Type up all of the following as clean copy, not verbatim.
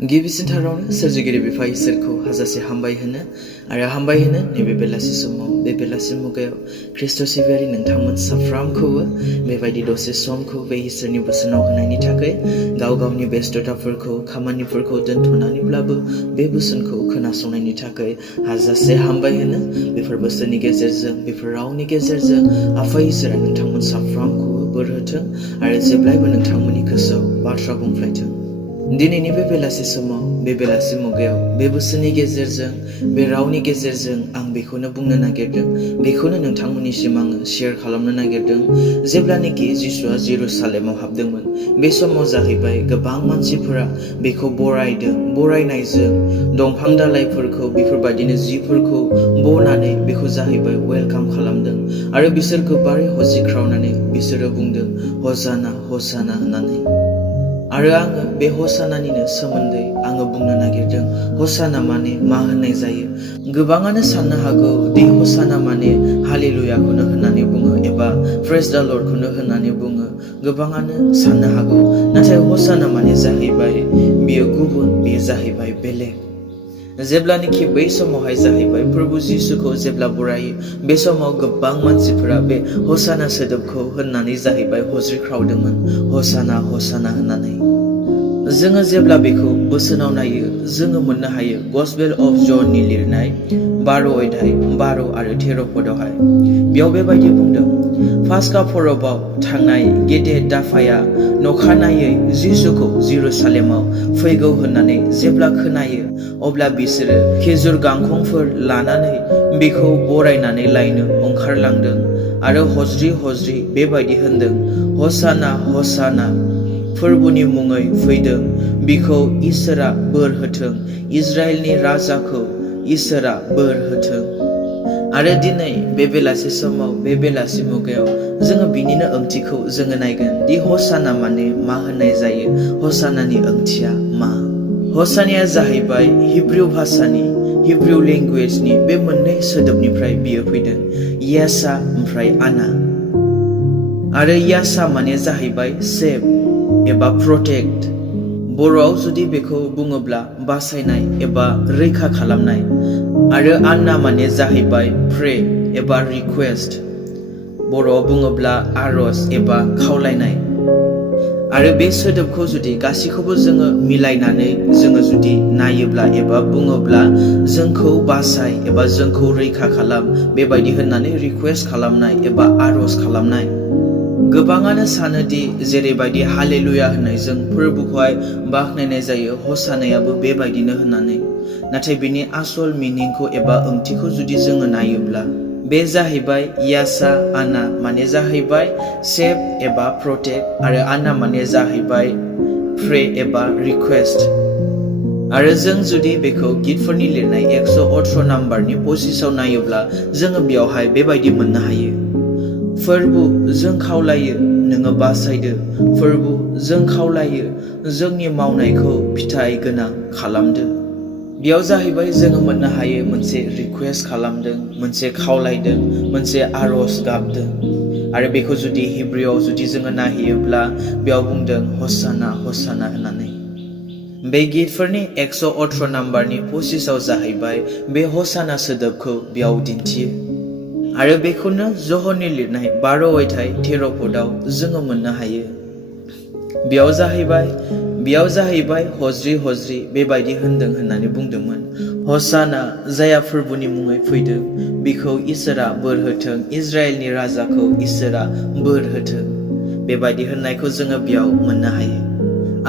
गिबिसिन थारावनो सोरजिगिरि बिफा इसोरखौ हाजासे हामबाय होनो नैबे बेलासि समाव बे बेलासि मुगायाव ख्रिस्ट' सिबियारि नोंथांमोन साफ्रामखौबो बेबायदि दसे समखौ बे इसोरनि बोसोनाव होनायनि थाखाय गाव गावनि बेस्थताफोरखौ खामानिफोरखौ दोनथ'नानैब्लाबो बे बोसोनखौ खोनासंनायनि थाखाय हाजासे हामबाय होनो बेफोर बोसोननि गेजेरजों बेफोर रावनि गेजेरजों आफा इसोरा नोंथांमोन साफ्रामखौबो बोर होथों आरो जेब्लायबो नोंथांमोननि गोसोआव बाथ्रा बुंफ्लायथों। दिनैनि बे बेलासि समाव बे बेलासि मुगायाव बे बोसोननि गेजेरजों बे रावनि गेजेरजों आं बेखौनो बुंनो नागिरदों, बेखौनो नोंथांमोननिसिम आङो शेयार खालामनो नागिरदों। जेब्लानोखि जिसुआ जेरुसालेमाव हाबदोंमोन बे समाव जाहैबाय गोबां मानसिफोरा बेखौ बरायनायजों दंफां दालाइफोरखौ बेफोरबायदिनो जिफोरखौ बनानै बेखौ जाहैबाय वेलकाम खालामदों आरो बिसोर गोबारै हसिख्रावनानै बिसोरो बुंदों हसाना हसाना होननानै। आरो आङो बे हसानानिनो सोमोन्दै आङो बुंनो नागिरदों। हसाना माने मा होननाय जायो? गोबाङानो साननो हागौ दि हसाना माने हालेलुयाखौनो होननानै बुङो एबा प्रेज द लर्डखौनो होननानै बुङो। गोबाङानो साननो हागौ, नाथाय हसाना माने जाहैबाय बियो गुबुन, बियो जाहैबाय बेलेग। जेब्लानोखि बै समावहाय जाहैबाय प्रभु जिसुखौ जेब्ला बरायो बे समाव गोबां मानसिफोरा बे हसाना सोदोबखौ होननानै जाहैबाय हज्रिख्रावदोंमोन, हसाना हसाना होननानै। जोङो जेब्ला बेखौ बोसोनाव नायो जोङो मोननो हायो गस्पेल अफ जननि लिरनाय 12 अध्याय 12 आरो 13 पदआवहाय बेयाव बेबायदि बुंदों, पास्का परबआव थांनाय गेदेर दाफाया नखानायै जिसुखौ जेरुसालेमाव फैगौ होननानै जेब्ला खोनायो अब्ला बिसोरो खेजुर गांखंफोर लानानै बेखौ बरायनानै लायनो ओंखारलांदों आरो हज्रि बेबायदि होनदों, हसाना हसाना, फोरबुनि मुङै फैदों, बिखौ इसोरा बोर होथों, इजराइलनि राजाखौ इसोरा बोर होथों। आरो दिनै बे बेलासि समाव बे बेलासि मुगायाव जोङो बिनिनो ओंथिखौ जोङो नायगोन दि हसाना माने मा होननाय जायो, हसानानि ओंथिया मा? हसानाया जाहैबाय हिब्रु भाषानि हिब्रु लेंगुवेजनि बे मोननै सोदोबनिफ्राय बियो फैदों, यासा ओमफ्राय आना। आरो यासा माने जाहैबाय सेभ एबा प्रटेक्ट। बर'आव जुदि बेखौ बुङोब्ला बासायनाय एबा रैखा खालामनाय। आरो आन्ना माने जाहैबाय प्रे एबा रिक्वेस्ट। बर'आव बुङोब्ला आरज एबा खावलायनाय। आरो बे सोदोबखौ जुदि गासैखौबो जोङो मिलायनानै जोङो जुदि नायोब्ला एबा बुङोब्ला जोंखौ बासाय एबा जोंखौ रैखा खालाम बेबायदि होननानै रिक्वेस्ट खालामनाय एबा आरज खालामनाय। गोबाङानो सानोदि जेरैबायदि हालेलुया होननायजों फोरबोखौहाय बाख्नायनाय जायो हसानायाबो बेबायदिनो होननानै, नाथाय बिनि आसल मिनिंखौ एबा ओंथिखौ जुदि जोङो नायोब्ला बे जाहैबाय यासा आना माने जाहैबाय सेभ एबा प्रटेक्ट आरो आना माने जाहैबाय प्रे एबा रिक्वेस्ट। आरो जों जुदि बेखौ गितफोरनि लिरनाय 118 नाम्बारनि 25आव नायोब्ला जोङो बेयावहाय बेबायदि मोननो हायो, फोरबु जों खावलायो नोङो बासायदो, फोरबु जों खावलायो जोंनि मावनायखौ फिथाइ गोनां खालामदो। बेयाव जाहैबाय जोङो मोननो हायो मोनसे रिक्वेस्ट खालामदों, मोनसे खावलायदों, मोनसे आरज गाबदों। आरो बेखौ जुदि हिब्रुआव जुदि जोङो नायहैयोब्ला बेयाव बुंदों हसाना हसाना होननानै। बे गितफोरनि 118 नाम्बारनि 25आव जाहैबाय बे हसाना सोदोबखौ बेयाव दिन्थियो। आरो बेखौनो जहननि लिरनाय 12 अध्याय 13 पदआव जोङो मोननो हायो। बेयाव जाहैबाय हज्रि बेबायदि होनदों होननानै बुंदोंमोन, हसाना जाया फोरबुनि मुङै फैदों बिखौ इसोरा बोर होथों, इजराइलनि राजाखौ इसोरा बोर होथों। बेबायदि होननायखौ जोङो बेयाव मोननो हायो।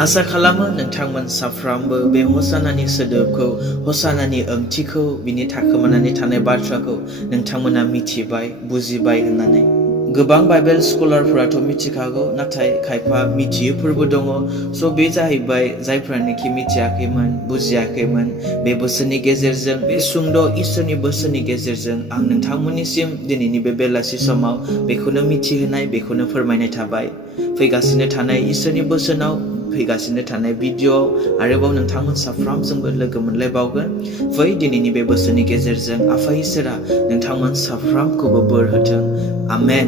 आसा खालामो नोंथांमोन साफ्रामबो बे हसानानि सोदोबखौ, हसानानि ओंथिखौ, बिनि थाखोमानानै थानाय बाथ्राखौ नोंथांमोना मिथिबाय, बुजिबाय होननानै। गोबां बाइबेल स्कलारफोराथ' मिथिखागौ, नाथाय खायफा मिथियैफोरबो दङ। स' बे जाहैबाय जायफ्रानोखि मिथियाखैमोन, बुजियाखैमोन, बे बोसोननि गेजेरजों, बे सुंद' इसोरनि बोसोननि गेजेरजों आं नोंथांमोननिसिम दिनैनि बे बेलासि समाव बेखौनो मिथिहोनाय, बेखौनो फोरमायनाय थाबाय। फैगासिनो थानाय इसोरनि बोसोनाव, फैगासिनो थानाय भिडिअ'आव आरोबाव नोंथांमोन साफ्रामजोंबो लोगो मोनलायबावगोन। फै दिनैनि बे बोसोननि गेजेरजों आफा इसोरा नोंथांमोन साफ्रामखौबो बोर होथों। आमेन।